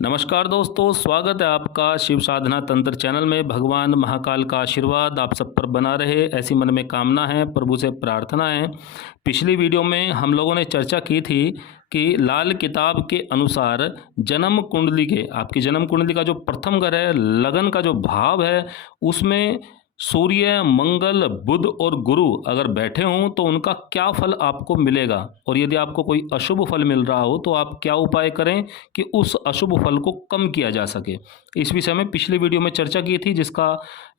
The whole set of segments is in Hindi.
नमस्कार दोस्तों, स्वागत है आपका शिव साधना तंत्र चैनल में। भगवान महाकाल का आशीर्वाद आप सब पर बना रहे, ऐसी मन में कामना है, प्रभु से प्रार्थना है। पिछली वीडियो में हम लोगों ने चर्चा की थी कि लाल किताब के अनुसार जन्म कुंडली के, आपकी जन्म कुंडली का जो प्रथम घर है, लगन का जो भाव है, उसमें सूर्य, मंगल, बुध और गुरु अगर बैठे हों तो उनका क्या फल आपको मिलेगा, और यदि आपको कोई अशुभ फल मिल रहा हो तो आप क्या उपाय करें कि उस अशुभ फल को कम किया जा सके। इस विषय में पिछली वीडियो में चर्चा की थी, जिसका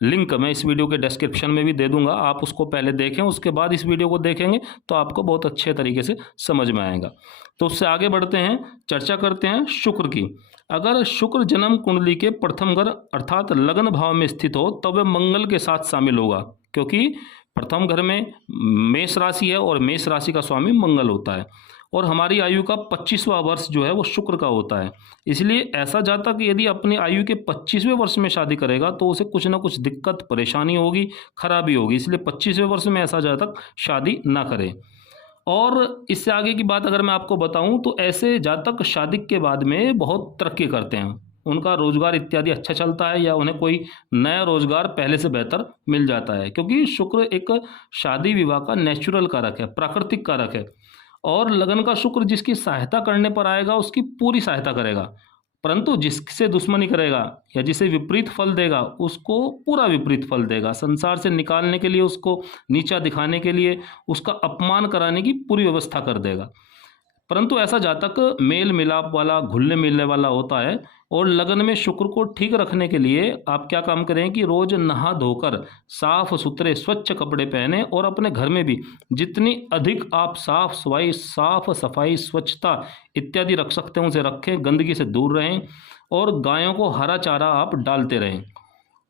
लिंक मैं इस वीडियो के डिस्क्रिप्शन में भी दे दूंगा। आप उसको पहले देखें, उसके बाद इस वीडियो को देखेंगे तो आपको बहुत अच्छे तरीके से समझ में आएगा। तो उससे आगे बढ़ते हैं, चर्चा करते हैं शुक्र की। अगर शुक्र जन्म कुंडली के प्रथम घर अर्थात लगन भाव में स्थित हो तब वह मंगल के साथ शामिल होगा, क्योंकि प्रथम घर में मेष राशि है और मेष राशि का स्वामी मंगल होता है, और हमारी आयु का 25वां वर्ष जो है वो शुक्र का होता है। इसलिए ऐसा जातक यदि अपनी आयु के 25वें वर्ष में शादी करेगा तो उसे कुछ ना कुछ दिक्कत परेशानी होगी, खराबी होगी। इसलिए 25वें वर्ष में ऐसा जातक शादी ना करे। और इससे आगे की बात अगर मैं आपको बताऊं तो ऐसे जातक शादी के बाद में बहुत तरक्की करते हैं, उनका रोजगार इत्यादि अच्छा चलता है, या उन्हें कोई नया रोजगार पहले से बेहतर मिल जाता है, क्योंकि शुक्र एक शादी विवाह का नेचुरल कारक है, प्राकृतिक कारक है। और लगन का शुक्र जिसकी सहायता करने पर आएगा उसकी पूरी सहायता करेगा, परंतु जिससे दुश्मनी करेगा या जिसे विपरीत फल देगा उसको पूरा विपरीत फल देगा। संसार से निकालने के लिए, उसको नीचा दिखाने के लिए, उसका अपमान कराने की पूरी व्यवस्था कर देगा। परंतु ऐसा जातक मेल मिलाप वाला, घुलने मिलने वाला होता है। और लगन में शुक्र को ठीक रखने के लिए आप क्या काम करें कि रोज नहा धोकर साफ सुथरे स्वच्छ कपड़े पहने, और अपने घर में भी जितनी अधिक आप साफ सफाई स्वच्छता इत्यादि रख सकते हैं उसे रखें, गंदगी से दूर रहें, और गायों को हरा चारा आप डालते रहें।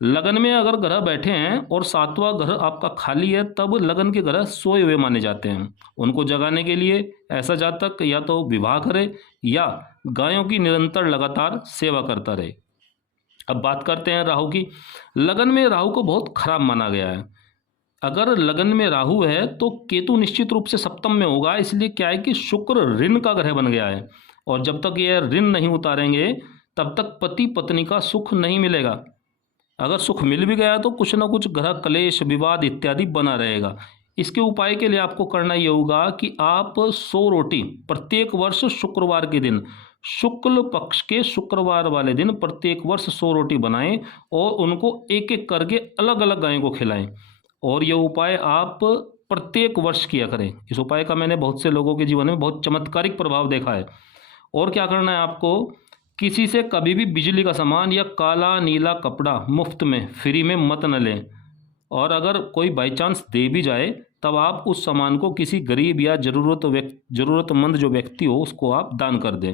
लगन में अगर ग्रह बैठे हैं और 7वां घर आपका खाली है तब लगन के ग्रह सोए हुए माने जाते हैं। उनको जगाने के लिए ऐसा जातक या तो विवाह करे या गायों की निरंतर लगातार सेवा करता रहे। अब बात करते हैं राहु की। लगन में राहु को बहुत खराब माना गया है। अगर लगन में राहु है तो केतु निश्चित रूप से सप्तम में होगा। इसलिए क्या है कि शुक्र ऋण का ग्रह बन गया है, और जब तक ये ऋण नहीं उतारेंगे तब तक पति पत्नी का सुख नहीं मिलेगा। अगर सुख मिल भी गया तो कुछ ना कुछ ग्रह क्लेश, विवाद इत्यादि बना रहेगा। इसके उपाय के लिए आपको करना ये होगा कि आप 100 रोटी प्रत्येक वर्ष शुक्रवार के दिन, शुक्ल पक्ष के शुक्रवार वाले दिन प्रत्येक वर्ष 100 रोटी बनाएं और उनको एक एक करके अलग अलग गायों को खिलाएं। और ये उपाय आप प्रत्येक वर्ष किया करें। इस उपाय का मैंने बहुत से लोगों के जीवन में बहुत चमत्कारिक प्रभाव देखा है। और क्या करना है आपको, किसी से कभी भी बिजली का सामान या काला नीला कपड़ा मुफ्त में फ्री में मत न लें, और अगर कोई बाई चांस दे भी जाए तब आप उस सामान को किसी गरीब या ज़रूरतमंद जो व्यक्ति हो उसको आप दान कर दें।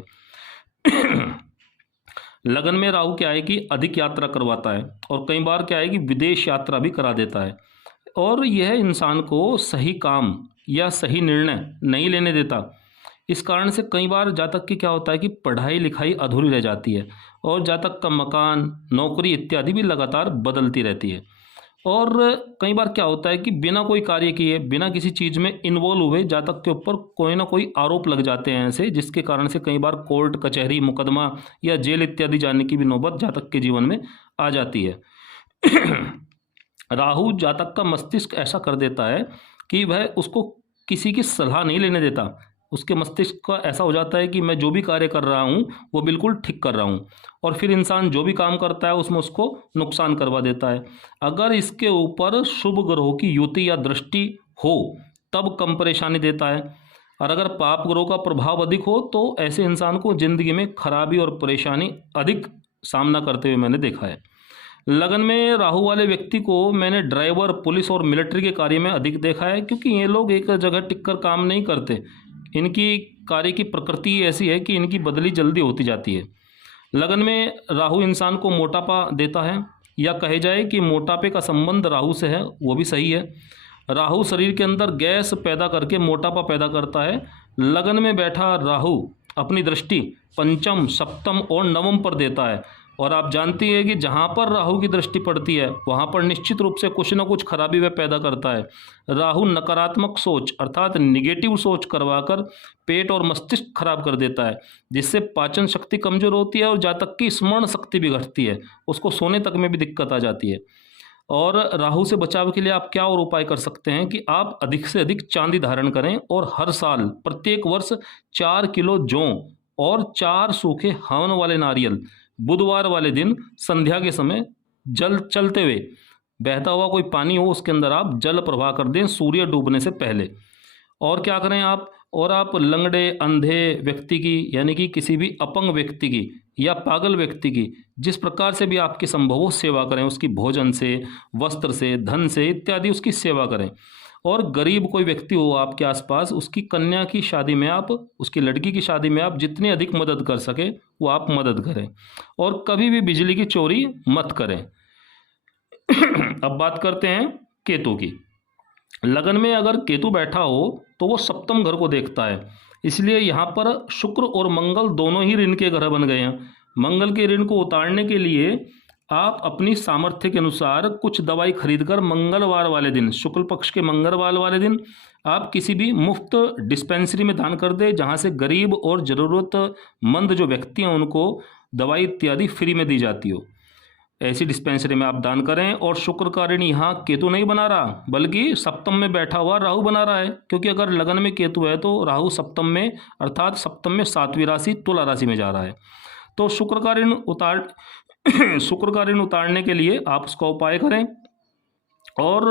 लगन में राहु क्या है कि अधिक यात्रा करवाता है, और कई बार क्या है कि विदेश यात्रा भी करा देता है, और यह इंसान को सही काम या सही निर्णय नहीं लेने देता। इस कारण से कई बार जातक की क्या होता है कि पढ़ाई लिखाई अधूरी रह जाती है, और जातक का मकान, नौकरी इत्यादि भी लगातार बदलती रहती है। और कई बार क्या होता है कि बिना कोई कार्य किए, बिना किसी चीज़ में इन्वॉल्व हुए जातक के ऊपर कोई ना कोई आरोप लग जाते हैं ऐसे, जिसके कारण से कई बार कोर्ट कचहरी, मुकदमा या जेल इत्यादि जाने की भी नौबत जातक के जीवन में आ जाती है। राहु जातक का मस्तिष्क ऐसा कर देता है कि वह उसको किसी की सलाह नहीं लेने देता। उसके मस्तिष्क का ऐसा हो जाता है कि मैं जो भी कार्य कर रहा हूँ वो बिल्कुल ठीक कर रहा हूँ, और फिर इंसान जो भी काम करता है उसमें उसको नुकसान करवा देता है। अगर इसके ऊपर शुभ ग्रहों की युति या दृष्टि हो तब कम परेशानी देता है, और अगर पाप ग्रहों का प्रभाव अधिक हो तो ऐसे इंसान को जिंदगी में खराबी और परेशानी अधिक सामना करते हुए मैंने देखा है। लगन में राहु वाले व्यक्ति को मैंने ड्राइवर, पुलिस और मिलिट्री के कार्य में अधिक देखा है, क्योंकि ये लोग एक जगह टिककर काम नहीं करते। इनकी कार्य की प्रकृति ऐसी है कि इनकी बदली जल्दी होती जाती है। लगन में राहु इंसान को मोटापा देता है, या कहे जाए कि मोटापे का संबंध राहु से है, वो भी सही है। राहु शरीर के अंदर गैस पैदा करके मोटापा पैदा करता है। लगन में बैठा राहु अपनी दृष्टि पंचम, सप्तम और नवम पर देता है। और आप जानती है कि जहाँ पर राहु की दृष्टि पड़ती है वहाँ पर निश्चित रूप से कुछ ना कुछ खराबी वह पैदा करता है। राहु नकारात्मक सोच अर्थात निगेटिव सोच करवाकर पेट और मस्तिष्क खराब कर देता है, जिससे पाचन शक्ति कमजोर होती है और जहाँ तक की स्मरण शक्ति भी घटती है, उसको सोने तक में भी दिक्कत आ जाती है। और राहु से बचाव के लिए आप क्या और उपाय कर सकते हैं कि आप अधिक से अधिक चांदी धारण करें और हर साल प्रत्येक वर्ष 4 किलो जौ और 4 सूखे हवन वाले नारियल बुधवार वाले दिन संध्या के समय जल चलते हुए बहता हुआ कोई पानी हो उसके अंदर आप जल प्रवाह कर दें सूर्य डूबने से पहले। और क्या करें आप, और आप लंगड़े अंधे व्यक्ति की यानी कि किसी भी अपंग व्यक्ति की या पागल व्यक्ति की जिस प्रकार से भी आपकी संभव हो सेवा करें, उसकी भोजन से, वस्त्र से, धन से इत्यादि उसकी सेवा करें। और गरीब कोई व्यक्ति हो आपके आसपास, उसकी कन्या की शादी में आप, उसकी लड़की की शादी में आप जितनी अधिक मदद कर सके वो आप मदद करें। और कभी भी बिजली की चोरी मत करें। अब बात करते हैं केतु की। लगन में अगर केतु बैठा हो तो वो सप्तम घर को देखता है, इसलिए यहाँ पर शुक्र और मंगल दोनों ही ऋण के ग्रह बन गए हैं। मंगल के ऋण को उतारने के लिए आप अपनी सामर्थ्य के अनुसार कुछ दवाई खरीदकर मंगलवार वाले दिन, शुक्ल पक्ष के मंगलवार वाले दिन आप किसी भी मुफ्त डिस्पेंसरी में दान कर दे, जहाँ से गरीब और ज़रूरतमंद जो व्यक्ति हैं उनको दवाई इत्यादि फ्री में दी जाती हो, ऐसी डिस्पेंसरी में आप दान करें। और शुक्र का ऋण यहाँ केतु नहीं बना रहा बल्कि सप्तम में बैठा हुआ राहु बना रहा है, क्योंकि अगर लगन में केतु है तो राहु सप्तम में अर्थात सप्तम में 7वीं राशि तुला राशि में जा रहा है। तो शुक्र का ऋण उतारने के लिए आप उसका उपाय करें। और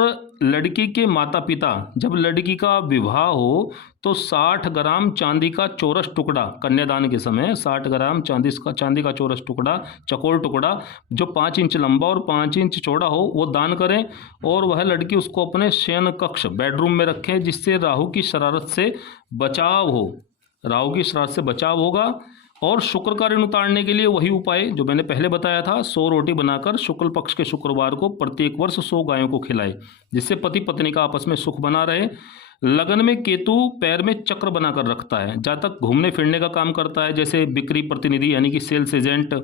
लड़की के माता पिता जब लड़की का विवाह हो तो 60 ग्राम चांदी का चौरस टुकड़ा, कन्यादान के समय 60 ग्राम चांदी का चौरस टुकड़ा, चकोर टुकड़ा जो 5 इंच लंबा और 5 इंच चौड़ा हो वो दान करें। और वह लड़की उसको अपने शयन कक्ष बेडरूम में रखें, जिससे राहु की शरारत से बचाव हो, राहु की शरारत से बचाव होगा। और शुक्र का ऋण उतारने के लिए वही उपाय जो मैंने पहले बताया था, 100 रोटी बनाकर शुक्ल पक्ष के शुक्रवार को प्रत्येक वर्ष 100 गायों को खिलाए, जिससे पति पत्नी का आपस में सुख बना रहे। लगन में केतु पैर में चक्र बनाकर रखता है, जहाँ तक घूमने फिरने का काम करता है, जैसे बिक्री प्रतिनिधि यानी कि sales agent,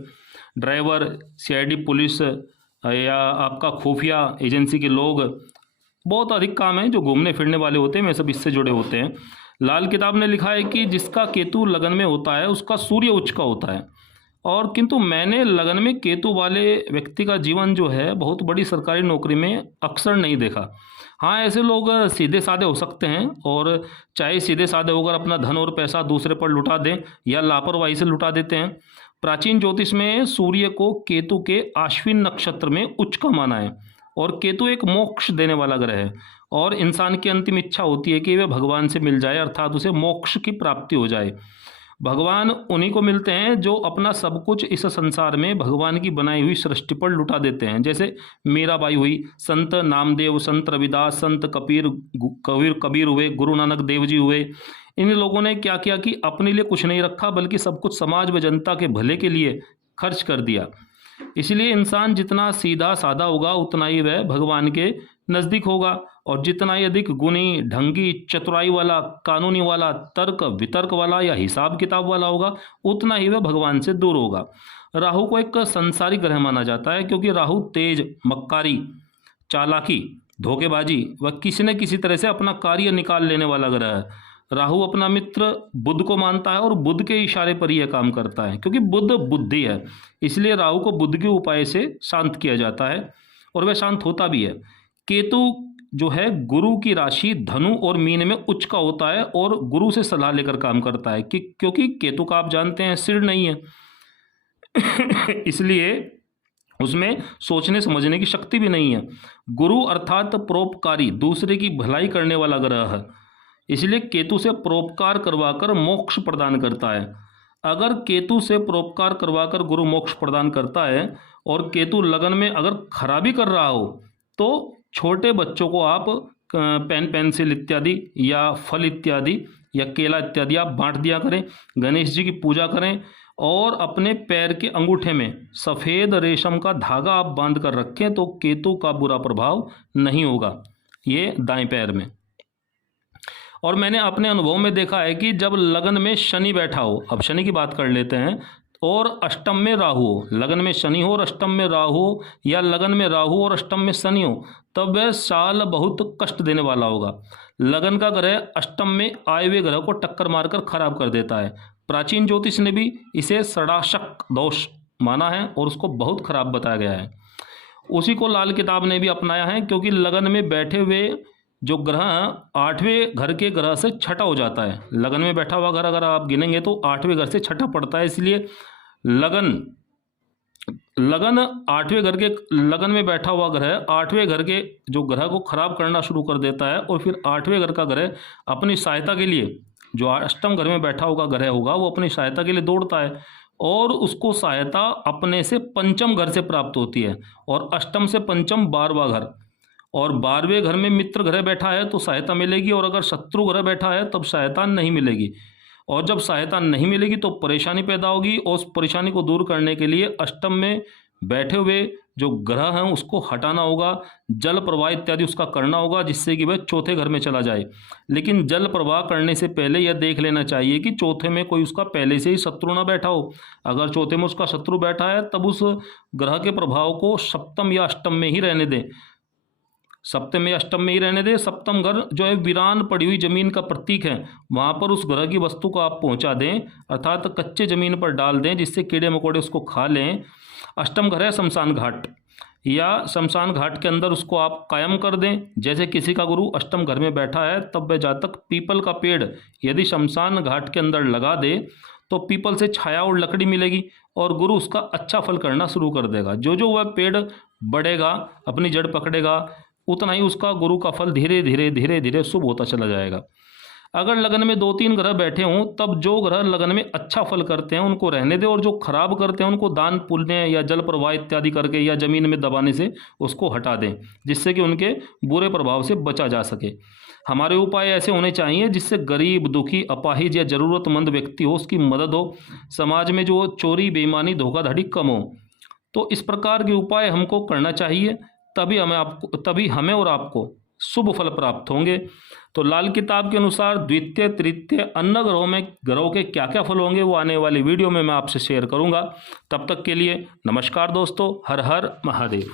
driver, CID police या आपका खुफिया एजेंसी के लोग, बहुत अधिक काम है जो घूमने फिरने वाले होते हैं, वे सब इससे जुड़े होते हैं। लाल किताब ने लिखा है कि जिसका केतु लगन में होता है उसका सूर्य उच्च का होता है। और किंतु मैंने लगन में केतु वाले व्यक्ति का जीवन जो है बहुत बड़ी सरकारी नौकरी में अक्सर नहीं देखा। हाँ, ऐसे लोग सीधे साधे हो सकते हैं, और चाहे सीधे साधे होकर अपना धन और पैसा दूसरे पर लुटा दें या लापरवाही से लुटा देते हैं। प्राचीन ज्योतिष में सूर्य को केतु के आश्विन नक्षत्र में उच्च का माना है, और केतु एक मोक्ष देने वाला ग्रह है, और इंसान की अंतिम इच्छा होती है कि वह भगवान से मिल जाए, अर्थात उसे मोक्ष की प्राप्ति हो जाए। भगवान उन्हीं को मिलते हैं जो अपना सब कुछ इस संसार में भगवान की बनाई हुई सृष्टि पर लुटा देते हैं, जैसे मीराबाई हुई, संत नामदेव, संत रविदास, संत कबीर हुए, गुरु नानक देव जी हुए। इन लोगों ने क्या किया कि अपने लिए कुछ नहीं रखा बल्कि सब कुछ समाज व जनता के भले के लिए खर्च कर दिया। इसलिए इंसान जितना सीधा साधा होगा उतना ही वह भगवान के नज़दीक होगा, और जितना ही अधिक गुणी, ढंगी, चतुराई वाला, कानूनी वाला, तर्क वितर्क वाला या हिसाब किताब वाला होगा उतना ही वह भगवान से दूर होगा। राहु को एक संसारी ग्रह माना जाता है, क्योंकि राहु तेज, मक्कारी, चालाकी, धोखेबाजी व किसी न किसी तरह से अपना कार्य निकाल लेने वाला ग्रह है। राहु अपना मित्र बुध को मानता है और बुध के इशारे पर यह काम करता है, क्योंकि बुध बुद्धि है, इसलिए राहु को बुद्ध के उपाय से शांत किया जाता है और वह शांत होता भी है। केतु जो है गुरु की राशि धनु और मीन में उच्च का होता है और गुरु से सलाह लेकर काम करता है, क्योंकि केतु का आप जानते हैं सिर नहीं है इसलिए उसमें सोचने समझने की शक्ति भी नहीं है। गुरु अर्थात परोपकारी, दूसरे की भलाई करने वाला ग्रह है, इसलिए केतु से परोपकार करवाकर मोक्ष प्रदान करता है। अगर केतु से परोपकार करवाकर गुरु मोक्ष प्रदान करता है और केतु लगन में अगर खराबी कर रहा हो तो छोटे बच्चों को आप पेन पेंसिल इत्यादि या फल इत्यादि या केला इत्यादि आप बांट दिया करें। गणेश जी की पूजा करें और अपने पैर के अंगूठे में सफ़ेद रेशम का धागा आप बांध कर रखें तो केतु का बुरा प्रभाव नहीं होगा, ये दाएं पैर में। और मैंने अपने अनुभव में देखा है कि जब लगन में शनि बैठा हो, अब शनि की बात कर लेते हैं, और अष्टम में राहु हो, लगन में शनि हो और अष्टम में राहु हो, या लगन में राहु और अष्टम में शनि हो, तब वह साल बहुत कष्ट देने वाला होगा। लगन का ग्रह अष्टम में आए हुए ग्रह को टक्कर मारकर खराब कर देता है। प्राचीन ज्योतिष ने भी इसे षडाशक दोष माना है और उसको बहुत खराब बताया गया है। उसी को लाल किताब ने भी अपनाया है, क्योंकि लगन में बैठे हुए जो ग्रह 8वें घर के ग्रह से छठा हो जाता है। लगन में बैठा हुआ घर अगर आप गिनेंगे तो 8वें घर से छठा पड़ता है, इसलिए लगन 8वें घर के लगन में बैठा हुआ ग्रह 8वें घर के जो ग्रह को खराब करना शुरू कर देता है, और फिर 8वें घर का ग्रह अपनी सहायता के लिए, जो अष्टम घर में बैठा हुआ ग्रह होगा वो अपनी सहायता के लिए दौड़ता है, और उसको सहायता अपने से पंचम घर से प्राप्त होती है, और अष्टम से पंचम 12वां घर, और 12वें घर में मित्र ग्रह बैठा है तो सहायता मिलेगी, और अगर शत्रु ग्रह बैठा है तब सहायता नहीं मिलेगी। और जब सहायता नहीं मिलेगी तो परेशानी पैदा होगी, और उस परेशानी को दूर करने के लिए अष्टम में बैठे हुए जो ग्रह हैं उसको हटाना होगा, जल प्रवाह इत्यादि उसका करना होगा, जिससे कि वह चौथे घर में चला जाए। लेकिन जल प्रवाह करने से पहले यह देख लेना चाहिए कि चौथे में कोई उसका पहले से ही शत्रु ना बैठा हो। अगर चौथे में उसका शत्रु बैठा है तब उस ग्रह के प्रभाव को सप्तम या अष्टम में ही रहने दें, सप्तम या अष्टम में ही रहने दें। सप्तम घर जो है वीरान पड़ी हुई जमीन का प्रतीक है, वहाँ पर उस ग्रह की वस्तु को आप पहुँचा दें, अर्थात कच्चे जमीन पर डाल दें जिससे कीड़े मकोड़े उसको खा लें। अष्टम घर है शमशान घाट, या शमशान घाट के अंदर उसको आप कायम कर दें। जैसे किसी का गुरु अष्टम घर में बैठा है तब वह जातक पीपल का पेड़ यदि शमशान घाट के अंदर लगा दे तो पीपल से छाया और लकड़ी मिलेगी, और गुरु उसका अच्छा फल करना शुरू कर देगा। जो जो वह पेड़ बढ़ेगा, अपनी जड़ पकड़ेगा, उतना ही उसका गुरु का फल धीरे धीरे धीरे धीरे शुभ होता चला जाएगा। अगर लगन में 2-3 ग्रह बैठे हों तब जो ग्रह लगन में अच्छा फल करते हैं उनको रहने दें, और जो खराब करते हैं उनको दान पुण्य या जल प्रवाह इत्यादि करके या जमीन में दबाने से उसको हटा दें, जिससे कि उनके बुरे प्रभाव से बचा जा सके। हमारे उपाय ऐसे होने चाहिए जिससे गरीब, दुखी, अपाहिज या ज़रूरतमंद व्यक्ति हो उसकी मदद हो, समाज में जो चोरी, बेईमानी, धोखाधड़ी कम हो। तो इस प्रकार के उपाय हमको करना चाहिए, तभी हमें और आपको शुभ फल प्राप्त होंगे। तो लाल किताब के अनुसार द्वितीय, तृतीय, अन्य ग्रहों के क्या क्या फल होंगे वो आने वाली वीडियो में मैं आपसे शेयर करूंगा। तब तक के लिए नमस्कार दोस्तों, हर हर महादेव।